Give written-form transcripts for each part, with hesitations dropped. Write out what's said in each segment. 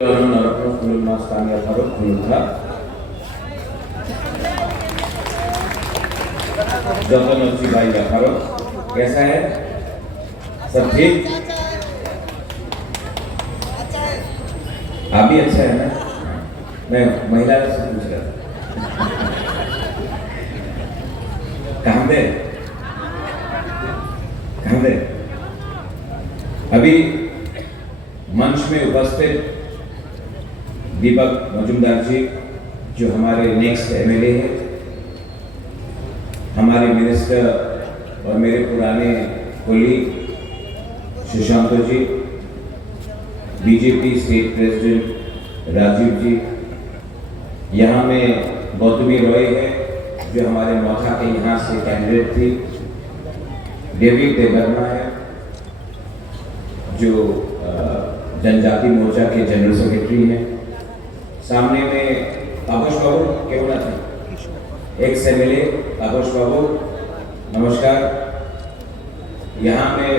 भाई कैसा है? सब ठीक? आप भी अच्छा है ना? मैं महिला से पूछ रहा था। कहाँ पे अभी मंच में उपस्थित दीपक मजुमदार जी, जो हमारे नेक्स्ट एमएलए हैं, हमारे मिनिस्टर और मेरे पुराने कोलीग सुशांत जी, बीजेपी स्टेट प्रेसिडेंट राजीव जी, यहाँ में गौतमी रॉय है जो हमारे मौथा के यहाँ से कैंडिडेट थी, डेविड देवर्मा है जो जनजाति मोर्चा के जनरल सेक्रेटरी हैं, सामने में आकाश बाबू केवला थे, एक्स एमएलए आकाश बाबू, नमस्कार। यहाँ में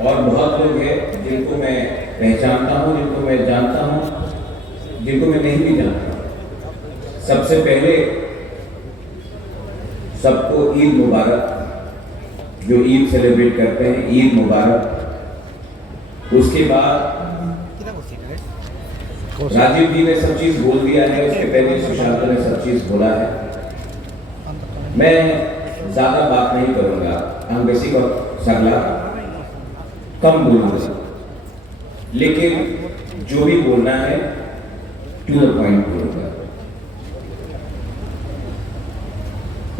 और बहुत लोग हैं जिनको मैं पहचानता हूँ, जिनको मैं जानता हूँ, जिनको मैं नहीं भी जानता। सबसे पहले सबको ईद मुबारक, जो ईद सेलिब्रेट करते हैं, ईद मुबारक। उसके बाद राजीव जी ने सब चीज बोल दिया है, उसके पहले सुशांत ने सब चीज बोला है। मैं ज्यादा बात नहीं करूंगा, हम बेसिक और सगला कम बोलूंगा, लेकिन जो भी बोलना है टू द पॉइंट बोलूंगा।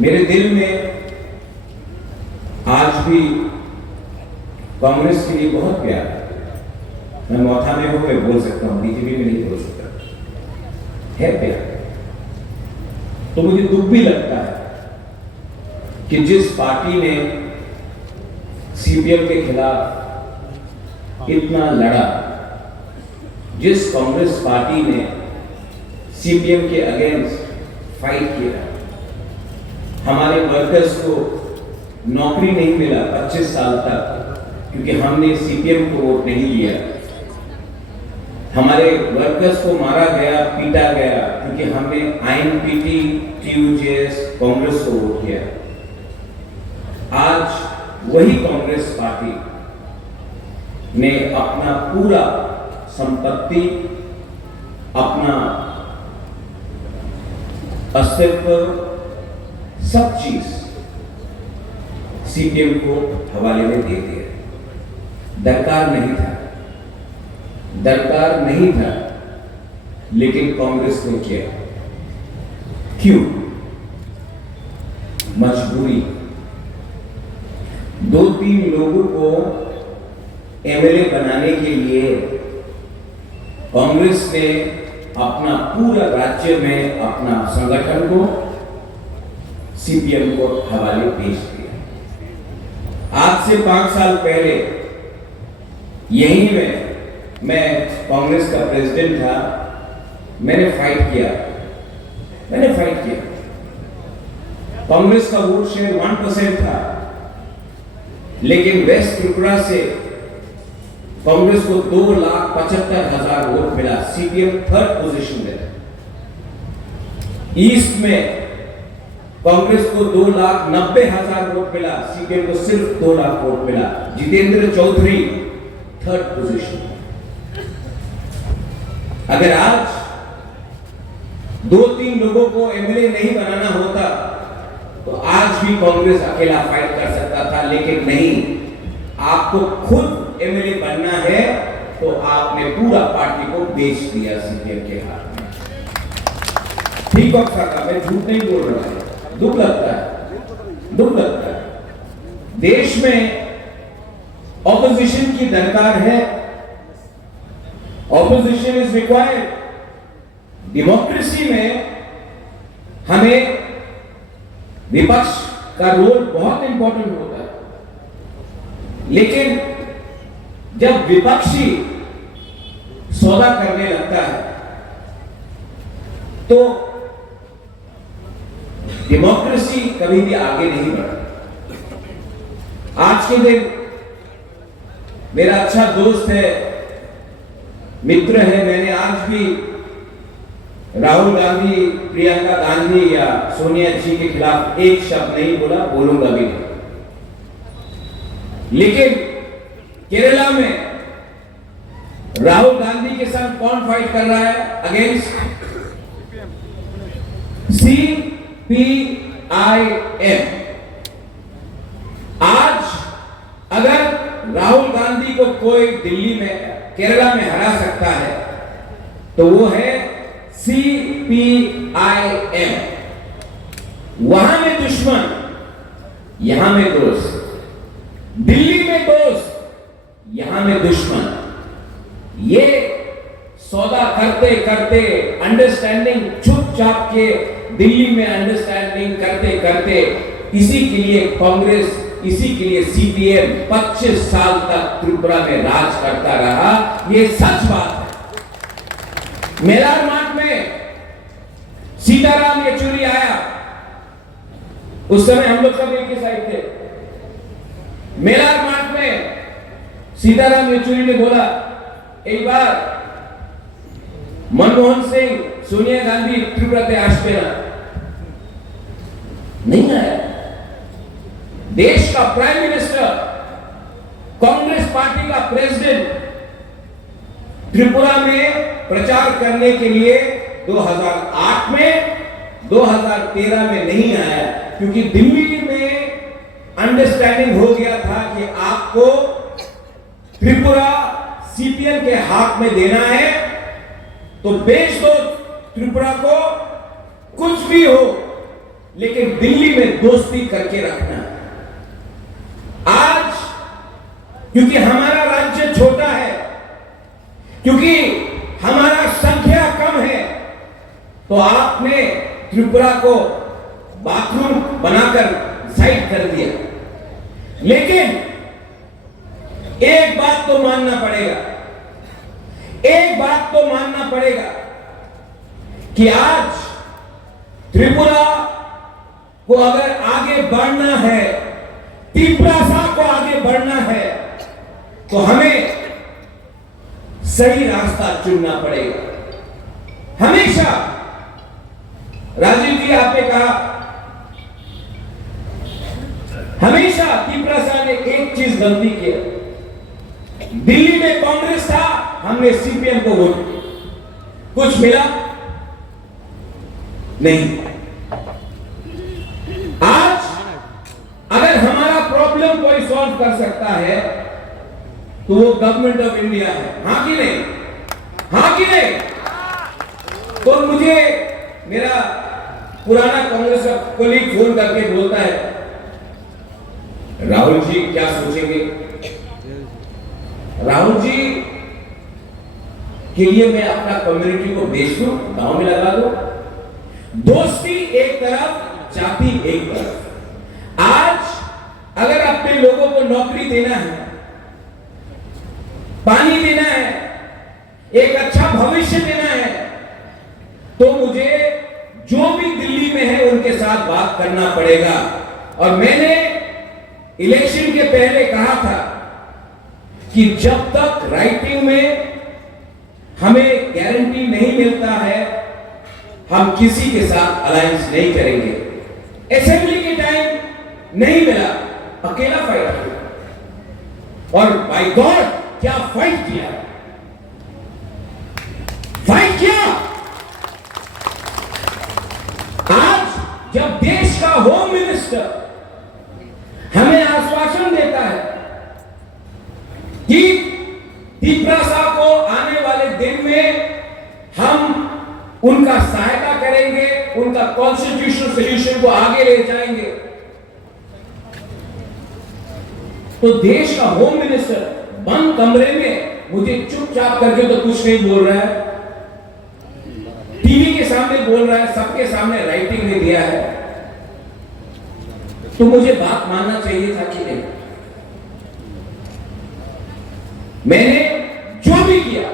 मेरे दिल में आज भी कांग्रेस के लिए बहुत प्यार है। मैं मौथा में हूं, मैं बोल सकता हूं, बीजेपी में नहीं बोल सकता है प्यार। तो मुझे दुख भी लगता है कि जिस पार्टी ने सीपीएम के खिलाफ इतना लड़ा, जिस कांग्रेस पार्टी ने सीपीएम के अगेंस्ट फाइट किया, हमारे वर्कर्स को नौकरी नहीं मिला 25 साल तक क्योंकि हमने सीपीएम को वोट नहीं दिया। हमारे वर्कर्स को मारा गया, पीटा गया क्योंकि हमने आईएनपीटी, टीयूजेएस, कांग्रेस को वोट किया। आज वही कांग्रेस पार्टी ने अपना पूरा संपत्ति, अपना अस्तित्व, सब चीज सीपीएम को हवाले में दे दिया। दरकार नहीं था, लेकिन कांग्रेस ने किया। क्यों? मजबूरी। 2-3 लोगों को एमएलए बनाने के लिए कांग्रेस ने अपना पूरा राज्य में अपना संगठन को सीपीएम को हवाले पेश किया। आज से 5 साल पहले यहीं में मैं कांग्रेस का प्रेसिडेंट था, मैंने फाइट किया। कांग्रेस का वोट शेयर 1% था, लेकिन वेस्ट त्रिपुरा से कांग्रेस को 2,75,000 वोट मिला, सीपीएम 3rd पोजीशन में था। ईस्ट में कांग्रेस को 2,90,000 वोट मिला, सीपीएम को सिर्फ 2 लाख वोट मिला। Jitendra Chaudhary 3rd position. अगर आज 2-3 लोगों को एमएलए नहीं बनाना होता तो आज भी कांग्रेस अकेला फाइट कर सकता था, लेकिन नहीं। आपको खुद एमएलए बनना है तो आपने पूरा पार्टी को बेच दिया सीपीएम के हाथ में। ठीक बात था, मैं झूठ नहीं बोल रहा हूं। दुख लगता है। देश में ऑपोजिशन की दरकार है, ऑपोजिशन इज रिक्वायर्ड। डेमोक्रेसी में हमें विपक्ष का रोल बहुत इंपॉर्टेंट होता है, लेकिन जब विपक्षी सौदा करने लगता है तो डेमोक्रेसी कभी भी आगे नहीं बढ़ती। आज के दिन मेरा अच्छा दोस्त है मित्र हैं। मैंने आज भी राहुल गांधी, प्रियंका गांधी या सोनिया जी के खिलाफ एक शब्द नहीं बोला, बोलूंगा भी नहीं। लेकिन केरला में राहुल गांधी के साथ कौन फाइट कर रहा है? Against CPIM। आज अगर राहुल गांधी को कोई दिल्ली में, केरला में हरा सकता है तो वो है CPIM। वहां में दुश्मन, यहां में दोस्त। दिल्ली में दोस्त, यहां में दुश्मन। ये सौदा करते करते अंडरस्टैंडिंग, चुपचाप के दिल्ली में अंडरस्टैंडिंग करते करते, इसी के लिए कांग्रेस, इसी के लिए CPM 25 साल तक त्रिपुरा में राज करता रहा। ये सच बात है। मेलार मार्ट में सीताराम येचुरी आया, उस समय हम लोग सब एक ही साइड थे। मेलार मार्ट में सीताराम येचुरी ने बोला, एक बार मनमोहन सिंह, सोनिया गांधी त्रिपुरा से आशपेरा नहीं आया। देश का प्राइम मिनिस्टर, कांग्रेस पार्टी का प्रेसिडेंट त्रिपुरा में प्रचार करने के लिए 2008 में, 2013 में नहीं आया, क्योंकि दिल्ली में अंडरस्टैंडिंग हो गया था कि आपको त्रिपुरा CPM के हाथ में देना है तो बेच दो त्रिपुरा को, कुछ भी हो, लेकिन दिल्ली में दोस्ती करके रखना। आज क्योंकि हमारा राज्य छोटा है, क्योंकि हमारा संख्या कम है, तो आपने त्रिपुरा को बाथरूम बनाकर साइड कर दिया। लेकिन एक बात तो मानना पड़ेगा, एक बात तो मानना पड़ेगा कि आज त्रिपुरा को अगर आगे बढ़ना है, त्रिपुरा को आगे बढ़ना है, तो हमें सही रास्ता चुनना पड़ेगा। हमेशा राजीव जी आपने कहा, हमेशा त्रिपुरा ने एक चीज गलती की। दिल्ली में कांग्रेस था, हमने CPM को वोट किया, कुछ मिला नहीं। आज अगर हमारा प्रॉब्लम कोई सॉल्व कर सकता है तो वो गवर्नमेंट ऑफ इंडिया है। हां कि नहीं? हां कि नहीं? तो मुझे मेरा पुराना कांग्रेस का कोलीग फोन करके बोलता है, राहुल जी क्या सोचेंगे? राहुल जी के लिए मैं अपना कम्युनिटी को बेच दूं, गांव में लगा दूं? दोस्ती एक तरफ, जाति एक तरफ। आज अगर अपने लोगों को नौकरी देना है, पानी देना है, एक अच्छा भविष्य देना है, तो मुझे जो भी दिल्ली में है उनके साथ बात करना पड़ेगा। और मैंने इलेक्शन के पहले कहा था कि जब तक राइटिंग में हमें गारंटी नहीं मिलता है, हम किसी के साथ अलायंस नहीं करेंगे। असेंबली के टाइम नहीं मिला, अकेला फाइट किया, और बाय गॉड क्या फाइट किया, फाइट किया। आज जब देश का होम मिनिस्टर हमें आश्वासन देता है कि त्रिपुरा को आने वाले दिन में हम उनका सहायता करेंगे, उनका कॉन्स्टिट्यूशनल सॉल्यूशन को आगे ले जाएंगे, तो देश का होम मिनिस्टर बंद कमरे में मुझे चुपचाप करके तो कुछ नहीं बोल रहा है, टीवी के सामने बोल रहा है, सबके सामने राइटिंग में दिया है, तो मुझे बात मानना चाहिए था कि नहीं। मैंने जो भी किया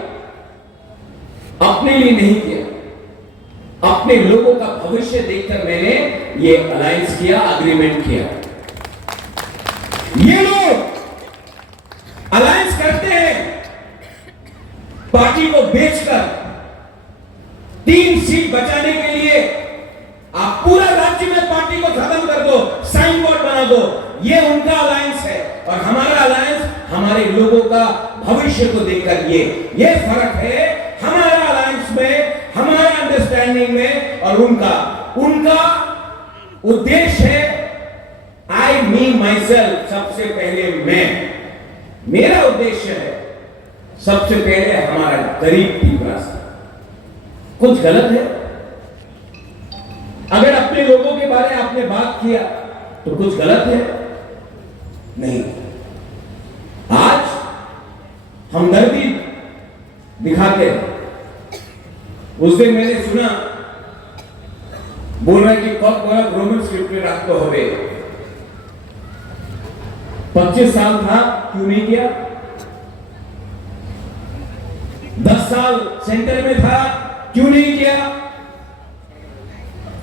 अपने लिए नहीं किया, अपने लोगों का भविष्य देखकर मैंने ये अलायंस किया, अग्रीमेंट किया। ये लोग अलायंस करते हैं पार्टी को बेचकर 3 सीट बचाने के लिए आप पूरा राज्य में पार्टी को खत्म कर दो, साइन बोर्ड बना दो। ये उनका अलायंस है और हमारा अलायंस हमारे लोगों का भविष्य को देखकर ये फर्क है हमारा अलायंस में, हमारा अंडरस्टैंडिंग में और उनका उद्देश्य है आई मी माई सेल्फ, सबसे पहले मैं, मेरा उद्देश्य है सबसे पहले हमारा गरीब तीव्रा सा। कुछ गलत है? अगर अपने लोगों के बारे में आपने बात किया तो कुछ गलत है? नहीं। आज हमदर्दी दिखाते हैं। उस दिन मैंने सुना बोल रहा है कि रोमन स्क्रिप्चर आपको हो गए 25 साल था, क्यों नहीं किया? 10 साल सेंटर में था, क्यों नहीं किया?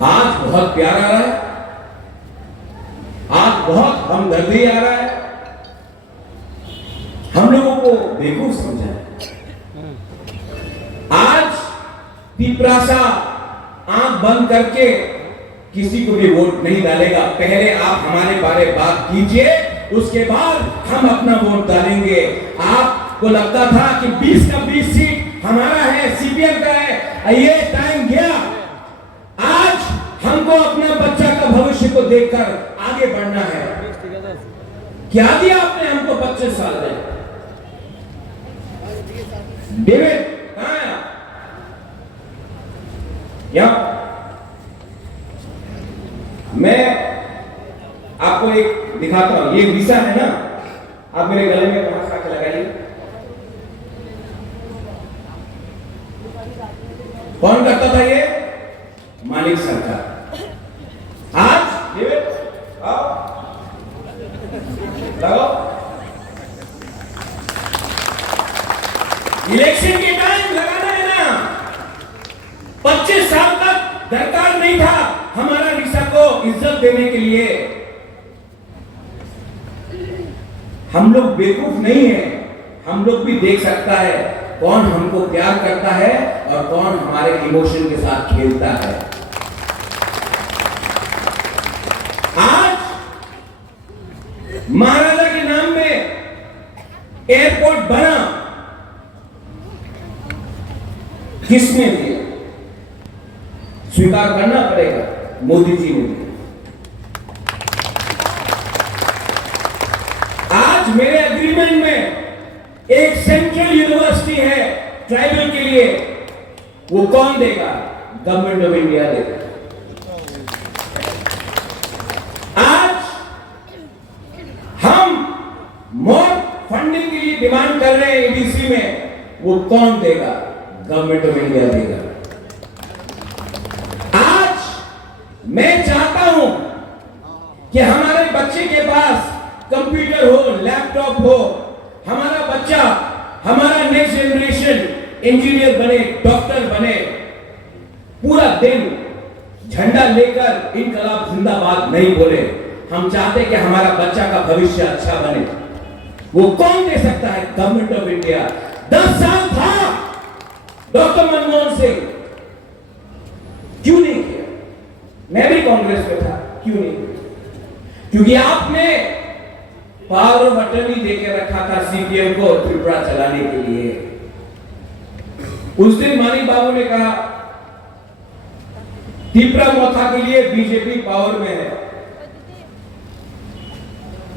आज बहुत प्यार आ रहा है, आज बहुत हमदर्दी आ रहा है। हम लोगों को बेवकूफ समझा है। आज पिपरासा आंख बंद करके किसी को भी वोट नहीं डालेगा। पहले आप हमारे बारे बात कीजिए, उसके बाद हम अपना वोट डालेंगे। आपको लगता था कि 20 का 20 सीट हमारा है, सीपीएम का है, ये टाइम गया। आज हमको अपना बच्चा का भविष्य को देखकर आगे बढ़ना है। क्या दिया आपने हमको 25 साल में? डेविड कहां है? या मैं आपको एक दिखाता हूं, ये वीसा है ना, आप मेरे गले में 5 साल लगाइए। कौन करता था ये? मालिक सरकार। आज डेविड आओ लगाओ। इलेक्शन के टाइम लगाना है ना। 25 साल तक दरकार नहीं था हमारा वीसा को इज्जत देने के लिए। हम लोग बेवकूफ नहीं है, हम लोग भी देख सकता है कौन हमको प्यार करता है और कौन हमारे इमोशन के साथ खेलता है। आज महाराजा के नाम में एयरपोर्ट बना, किसने दिया? स्वीकार करना पड़ेगा, मोदी जी ने दिया। आज मेरे एग्रीमेंट में एक सेंट्रल यूनिवर्सिटी है ट्राइबल के लिए, वो कौन देगा? गवर्नमेंट ऑफ इंडिया देगा। आज हम मोर फंडिंग के लिए डिमांड कर रहे हैं एडीसी में, वो कौन देगा? गवर्नमेंट ऑफ इंडिया देगा। आज मैं चाहता हूं कि हमारे बच्चे के पास कंप्यूटर हो, लैपटॉप हो, हमारा बच्चा, हमारा नेक्स्ट जनरेशन इंजीनियर बने, डॉक्टर बने, पूरा दिन झंडा लेकर इनकलाब जिंदाबाद नहीं बोले। हम चाहते कि हमारा बच्चा का भविष्य अच्छा बने। वो कौन दे सकता है? Government of India. 10 साल था डॉक्टर मनमोहन सिंह, क्यों नहीं किया? मैं भी कांग्रेस में था, क्यों नहीं किया? क्योंकि आपने पावर ऑफ अटर्नी देके रखा था सीपीएम को त्रिपुरा चलाने के लिए। उस दिन मानिक बाबू ने कहा त्रिपुरा मोथा के लिए बीजेपी पावर में है।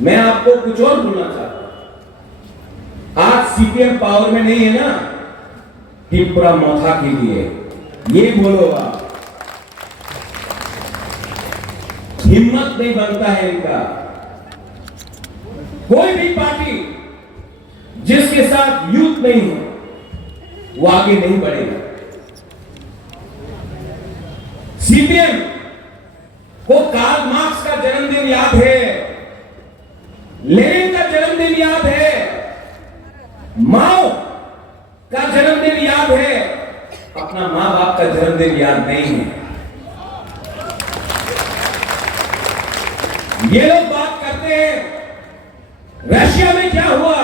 मैं आपको कुछ और बोलना चाहता हूं। आज सीपीएम पावर में नहीं है ना, त्रिपुरा मोथा के लिए ये बोलो आप। हिम्मत नहीं बनता है इनका। कोई भी पार्टी जिसके साथ यूथ नहीं हो वो आगे नहीं बढ़ेगा। सीपीएम को कार्ल मार्क्स का जन्मदिन याद है, लेनिन का जन्मदिन याद है, माओ का जन्मदिन याद है, अपना मां बाप का जन्मदिन याद नहीं है। ये लोग बात करते हैं रशिया में क्या हुआ,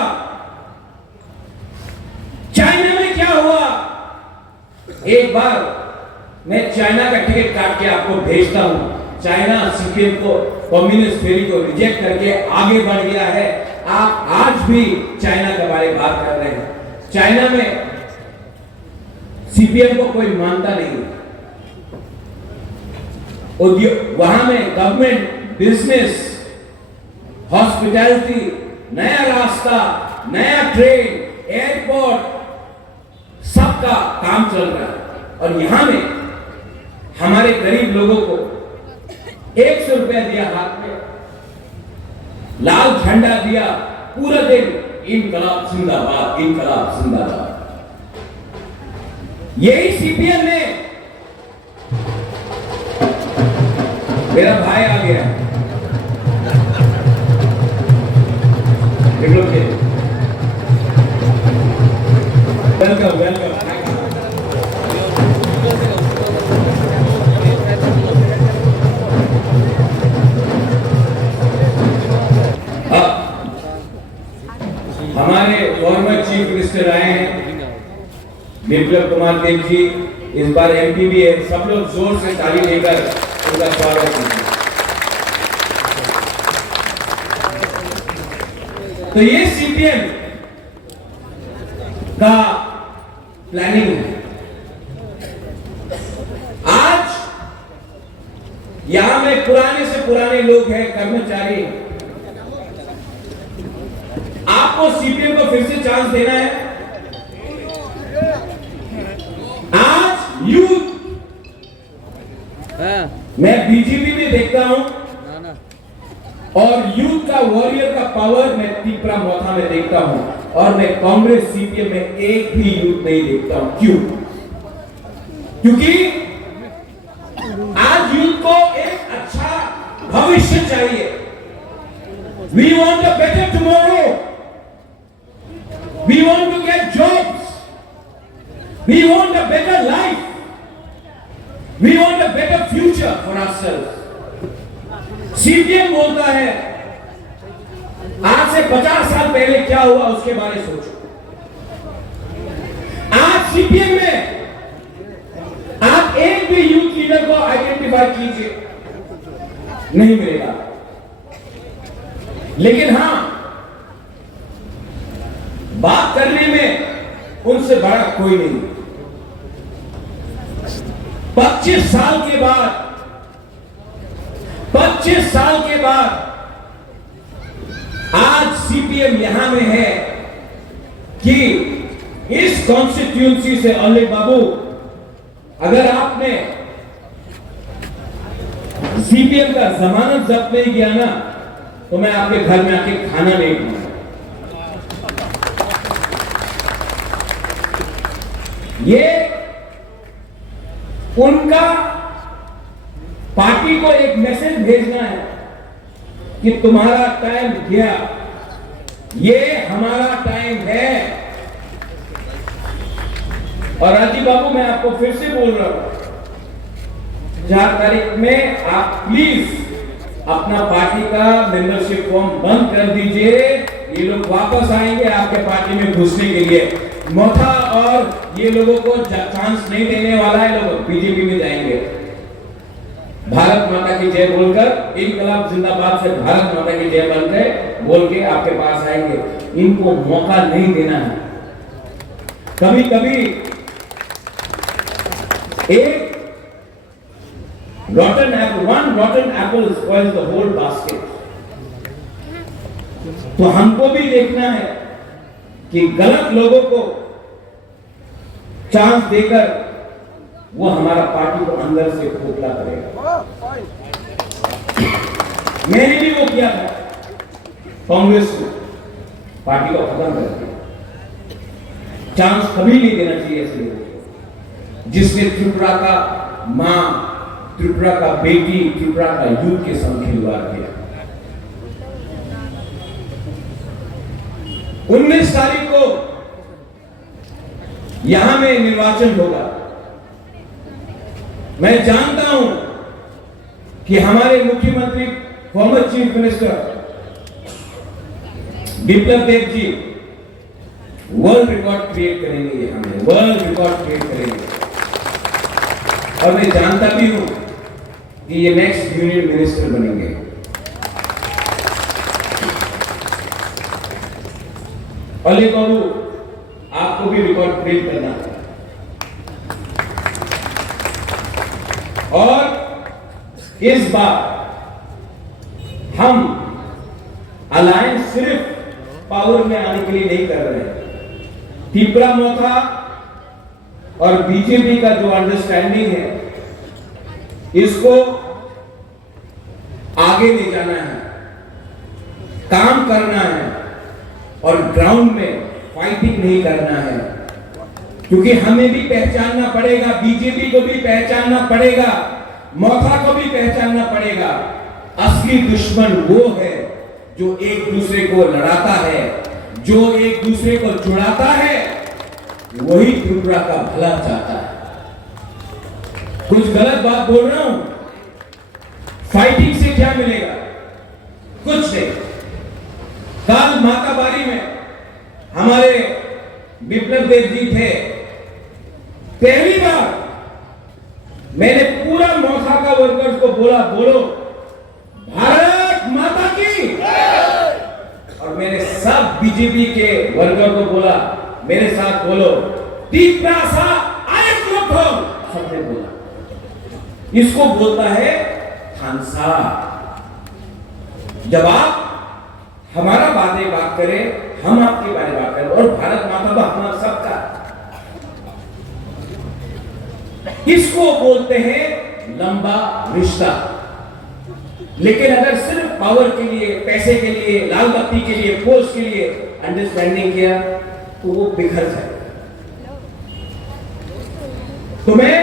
चाइना में क्या एक बार मैं चाइना का टिकट काट के आपको भेजता हूं। चाइना सीपीएम को, कम्युनिस्ट थ्योरी को रिजेक्ट करके आगे बढ़ गया है। आप आज भी चाइना के बारे में बात कर रहे हैं। चाइना में सीपीएम को कोई मानता नहीं। उद्योग वहां में गवर्नमेंट, बिजनेस, हॉस्पिटैलिटी, नया रास्ता, नया ट्रेन, एयरपोर्ट, सबका काम चल रहा है। और यहां में हमारे गरीब लोगों को 100 रुपया दिया हाथ में, लाल झंडा दिया, पूरा दिन इनकलाब जिंदाबाद, इनकलाब जिंदाबाद। यही सीपीएम ने, मेरा भाई आ गया, वेलकम वेलकम। हमारे फॉर्मर चीफ मिनिस्टर आए हैं, बिप्लब कुमार देव जी, इस बार एमपी भी है। सब लोग जोर से ताली देकर उनका स्वागत कीजिए। तो ये सीपीएम का प्लानिंग है। आज यहां में पुराने से पुराने लोग हैं, कर्मचारी। आपको सीपीएम को फिर से चांस देना है। आज यूथ, मैं बीजेपी में देखता हूं और यूथ का वॉरियर का पावर मैं तीपरा मोथा में देखता हूं, और मैं कांग्रेस सीपीएम में एक भी यूथ नहीं देखता हूं। क्यों? क्योंकि आज यूथ को एक अच्छा भविष्य चाहिए। We want a better tomorrow, we want to get jobs, we want a better life, we want a better future for ourselves. CPM बोलता है आज से 50 साल पहले क्या हुआ उसके बारे में सोचो। आज सीपीएम में आप एक भी यूथ लीडर को आइडेंटिफाई कीजिए, नहीं मिलेगा। लेकिन हां, बात करने में उनसे बड़ा कोई नहीं। 25 साल के बाद 25 साल के बाद आज सीपीएम यहां में है कि इस कॉन्स्टिट्यूएंसी से अल्ले बाबू, अगर आपने सीपीएम का जमानत जब्त नहीं किया ना, तो मैं आपके घर में आके खाना नहीं खाऊंगा। ये उनका पार्टी को एक मैसेज भेजना है कि तुम्हारा टाइम गया, ये हमारा टाइम है। और राजीव बाबू, मैं आपको फिर से बोल रहा हूं, 4 तारीख में आप प्लीज अपना पार्टी का मेंबरशिप फॉर्म बंद कर दीजिए। ये लोग वापस आएंगे आपके पार्टी में घुसने के लिए। मोथा और ये लोगों को चांस नहीं देने वाला है। लोग बीजेपी में जाएंगे। भारत माता की जय बोलकर, इनकलाब जिंदाबाद से भारत माता की जय बनकर बोल के आपके पास आएंगे। इनको मौका नहीं देना है। कभी कभी एक rotten apple, one rotten apple spoils the whole basket। तो हमको भी देखना है कि गलत लोगों को चांस देकर वो हमारा पार्टी को अंदर से खोखला करेगा। मैंने भी वो किया था, कांग्रेस को पार्टी को खत्म कर दिया। चांस कभी नहीं देना चाहिए ऐसे लोगों को, जिसने त्रिपुरा का मां, त्रिपुरा का बेटी, त्रिपुरा का यूथ के संग खिलवाड़ किया। 19 तारीख को यहां में निर्वाचन होगा। मैं जानता हूं कि हमारे मुख्यमंत्री, former chief minister Biplab Dev ji world record create करेंगे। यहां में वर्ल्ड रिकॉर्ड क्रिएट करेंगे। और मैं जानता भी हूं कि ये नेक्स्ट यूनियन मिनिस्टर बनेंगे। अली बाबू, आपको भी रिकॉर्ड ब्रेक करना है और इस बार हम अलायंस सिर्फ पावर में आने के लिए नहीं कर रहे हैं। तिपरा मोथा और बीजेपी का जो अंडरस्टैंडिंग है, इसको आगे ले जाना है, काम करना है और ग्राउंड में फाइटिंग नहीं करना है, क्योंकि हमें भी पहचानना पड़ेगा, बीजेपी को भी पहचानना पड़ेगा, मोथा को भी पहचानना पड़ेगा। असली दुश्मन वो है जो एक दूसरे को लड़ाता है, जो एक दूसरे को जुड़ाता है, वही त्रिपुरा का भला चाहता है। कुछ गलत बात बोल रहा हूं? फाइटिंग से क्या मिलेगा? कुछ नहीं। कल माताबारी में हमारे विप्लव देव जी थे। पहली बार मैंने पूरा मोथा का वर्कर्स को बोला, बोलो भारत माता की, और मैंने सब बीजेपी के वर्कर को बोला, मेरे साथ बोलो तिपरासा आयक्रम, सबने बोला। इसको बोलता है थानसा। जब आप हमारा बात करें, हम आपके बारे में बात करें, और भारत माता तो हमारा सबका, इसको बोलते हैं लंबा रिश्ता। लेकिन अगर सिर्फ पावर के लिए, पैसे के लिए, लाल बत्ती के लिए, पोस्ट के लिए अंडरस्टैंडिंग किया तो वो बिखर जाएगा। तो मैं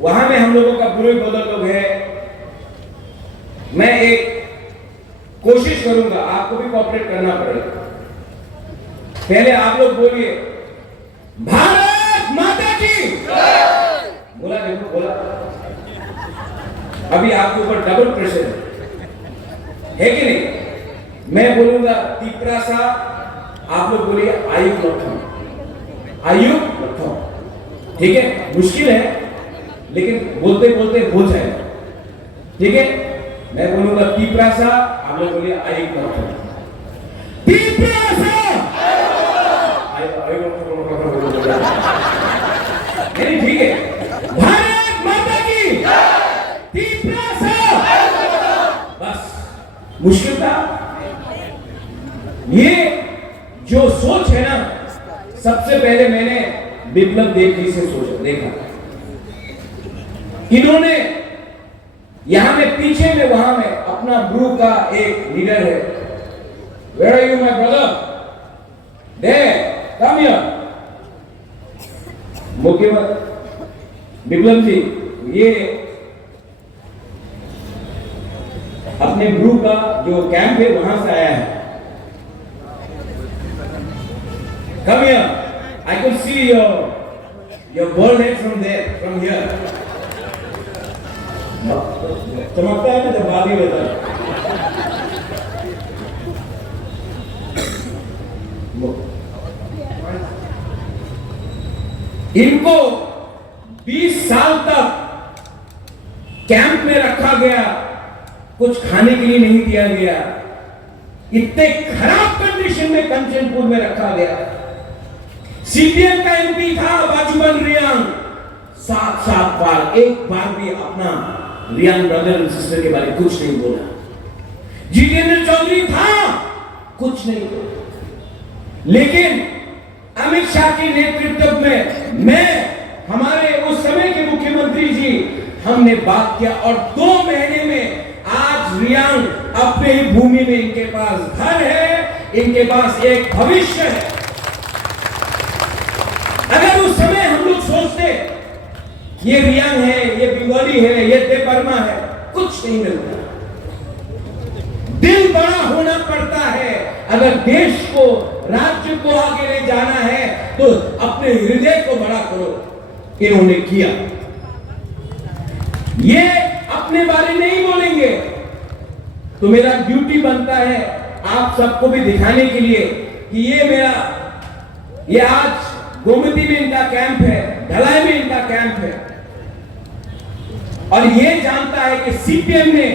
वहां में हम लोगों का बुरे बदल लोग है, मैं एक कोशिश करूंगा, आपको भी कोऑपरेट करना पड़ेगा। पहले आप लोग बोलिए भारत माता की, बोला देखो, बोला। अभी आपके ऊपर डबल प्रेशर है कि नहीं? मैं बोलूंगा तिपरासा, आप लोग बोलिए आयुक्त लखनऊ, आयुक्त लखनऊ। ठीक है, मुश्किल है लेकिन बोलते बोलते हो जाएगा। ठीक है, मैं बोलूंगा तिपरासा, आप लोग बोलिए आयुक्त लखनऊ। तिपरासा, नहीं ठीक है, भारत माता की, तिपरासा। बस मुश्किल था। ये जो सोच है ना, सबसे पहले मैंने विप्लव देव जी से सोचा, देखा इन्होंने यहां में पीछे में, वहां में अपना ब्रू का एक लीडर है। Where are you my brother? There, come here. मुख्यमंत्री विप्लव जी ये अपने ब्रू का जो कैंप है वहां से आया है। Come here. I could see your bald head from there, from here. चमकता है ना जब बाली होता है। इनको 20 साल तक कैंप में रखा गया, कुछ खाने के लिए नहीं दिया गया, इतने खराब कंडीशन में कंचनपुर में रखा गया। सीपीएम का एमपी था बाजूबन रियांग, 7 बार, एक बार भी अपना रियांग ब्रदर एंड सिस्टर के बारे में कुछ नहीं बोला। जितेंद्र चौधरी था, कुछ नहीं बोला। लेकिन अमित शाह के नेतृत्व में मैं, हमारे उस समय के मुख्यमंत्री जी, हमने बात किया और 2 महीने में आज रियांग अपने ही भूमि में इनके पास घर है, इनके पास एक भविष्य है। अगर उस समय हम लोग सोचते ये रियांग है, ये बंगाली है, ये देपरमा है, कुछ नहीं मिलता। दिल बड़ा होना पड़ता है। अगर देश को, राज्य को आगे ले जाना है तो अपने हृदय को बड़ा करो। इन्होंने किया। ये अपने बारे नहीं बोलेंगे तो मेरा ड्यूटी बनता है आप सबको भी दिखाने के लिए कि ये आज गोमती में इनका कैंप है, ढलाई में इनका कैंप है। और ये जानता है कि सीपीएम ने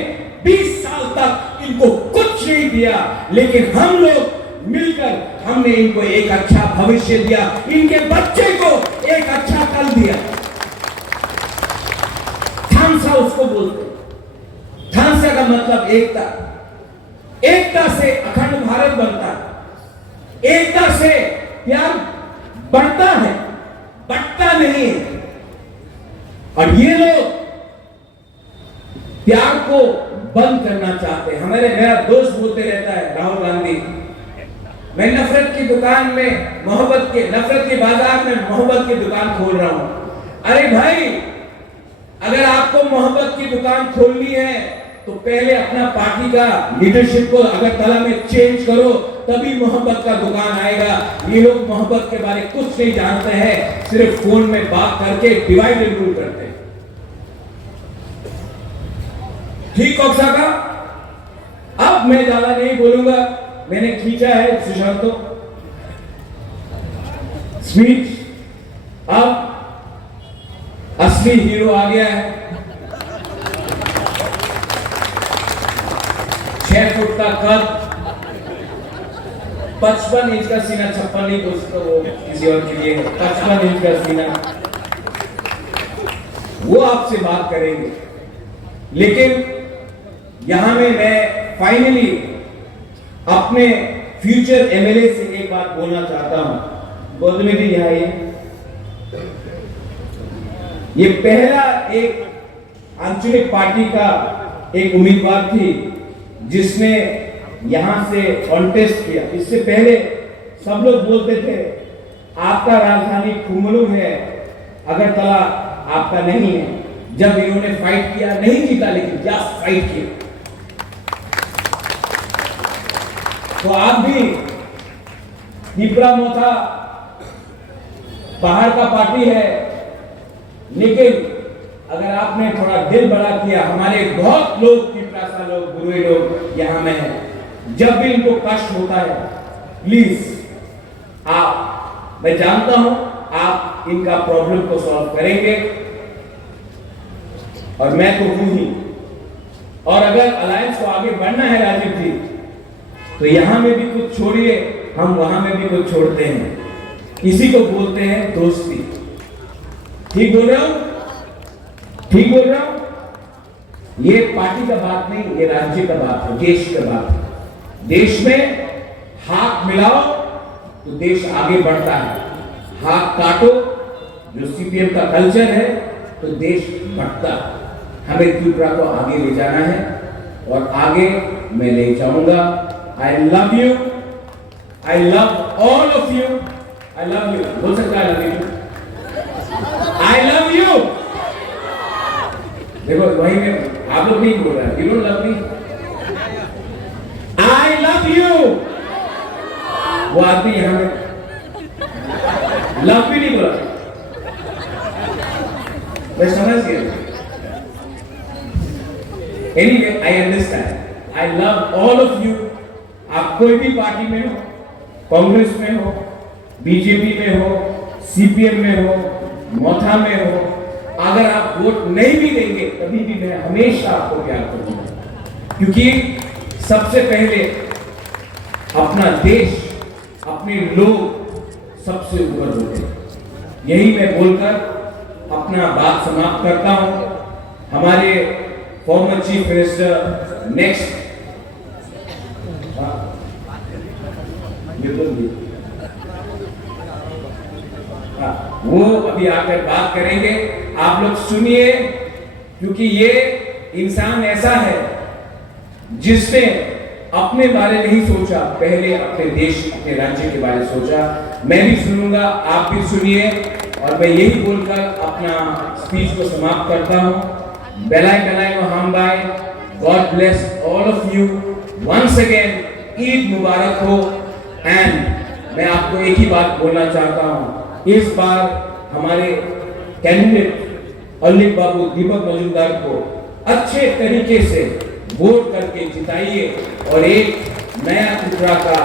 20 साल तक इनको कुछ नहीं दिया, लेकिन हम लोग मिलकर हमने इनको एक अच्छा भविष्य दिया, इनके बच्चे को एक अच्छा कल दिया। थांसा उसको बोलते। थांसा का मतलब एकता। एकता से अखंड भारत बनता है, एकता से प्यार बढ़ता है, बटता नहीं है। और ये लोग प्यार को बंद करना चाहते हैं। मेरा दोस्त बोलते रहता है, राहुल गांधी, मैं नफरत की दुकान में नफरत के बाजार में मोहब्बत की दुकान खोल रहा हूं। अरे भाई, अगर आपको मोहब्बत की दुकान खोलनी है तो पहले अपना पार्टी का लीडरशिप को अगरतला में चेंज करो, तभी मोहब्बत का दुकान आएगा। ये लोग मोहब्बत के बारे में कुछ नहीं जानते हैं, सिर्फ फोन में बात करके डिवाइड एंड रूल करते हैं। ठीक कौशा का। अब मैं ज्यादा नहीं बोलूंगा, मैंने खींचा है सुशांत को स्पीच। अब असली हीरो आ गया है। 6 फुट का कद, 55 इंच का सीना, 56 नहीं दोस्तों, वो किसी और के लिए है। 55 इंच का सीना, वो आपसे बात करेंगे। लेकिन यहां में मैं फाइनली अपने फ्यूचर एमएलए से एक बात बोलना चाहता हूं। गौतमी जी यहाँ ये पहला एक आंचलिक पार्टी का एक उम्मीदवार थी जिसने यहां से कॉन्टेस्ट किया। इससे पहले सब लोग बोलते थे आपका राजधानी कुमलू है, अगरतला आपका नहीं है। जब इन्होंने फाइट किया, नहीं जीता, लेकिन क्या फाइट किया। तो आप भी पिपरा मोथा पहाड़ का पार्टी है, लेकिन अगर आपने थोड़ा दिल बड़ा किया, हमारे बहुत लोग पिपरासा लोग, गुरुए लोग यहां में हैं, जब भी इनको कष्ट होता है, प्लीज आप, मैं जानता हूं आप इनका प्रॉब्लम को सॉल्व करेंगे और मैं तो हूं ही। और अगर अलायंस को आगे बढ़ना है राजीव जी, तो यहां में भी कुछ छोड़िए, हम वहां में भी कुछ छोड़ते हैं। इसी को बोलते हैं दोस्ती। ठीक बोल रहा हूं? ठीक बोल रहा हूं? ये पार्टी का बात नहीं, ये राज्य का बात है, देश का बात है। देश में हाथ मिलाओ तो देश आगे बढ़ता है, हाथ काटो, जो सीपीएम का कल्चर है, तो देश बढ़ता है। हमें त्रिपुरा को आगे ले जाना है और आगे मैं ले जाऊंगा। I love you. I love all of you. I love you. बोल सकता है love you. I love you. देखो वही में आप लोग नहीं बोल रहे हैं। You don't love me. I love you. वो आदमी यहाँ में love भी नहीं बोला। मैं समझ गया। Anyway, I understand. I love all of you. आप कोई भी पार्टी में हो, कांग्रेस में हो, बीजेपी में हो, सीपीएम में हो, मोथा में हो, अगर आप वोट नहीं भी देंगे तभी भी मैं हमेशा आपको प्यार करूंगा, क्योंकि सबसे पहले अपना देश, अपने लोग सबसे ऊपर होते हैं। यही मैं बोलकर अपना बात समाप्त करता हूं। हमारे फॉर्मर चीफ मिनिस्टर नेक्स्ट वो अभी आकर बात करेंगे। आप लोग सुनिए, क्योंकि ये इंसान ऐसा है जिसने अपने बारे में नहीं सोचा, पहले अपने देश, अपने राज्य के बारे में सोचा। मैं भी सुनूंगा, आप भी सुनिए, और मैं यही बोलकर अपना स्पीच को समाप्त करता हूं। बेलाई बेलाई मोहम्बाई, God bless all of you once again, Eid मुबारक हो। एंड मैं आपको एक ही बात बोलना चाहता हूं, इस बार हमारे कैंडिडेट अल्लिक बाबू दीपक मजूमदार को अच्छे तरीके से वोट करके जिताइए और एक नया त्रिपुरा का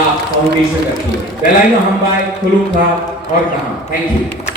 आप फाउंडेशन रखिए। बेलाई मोहम्बाई, खुलूखा और कहा। Thank you.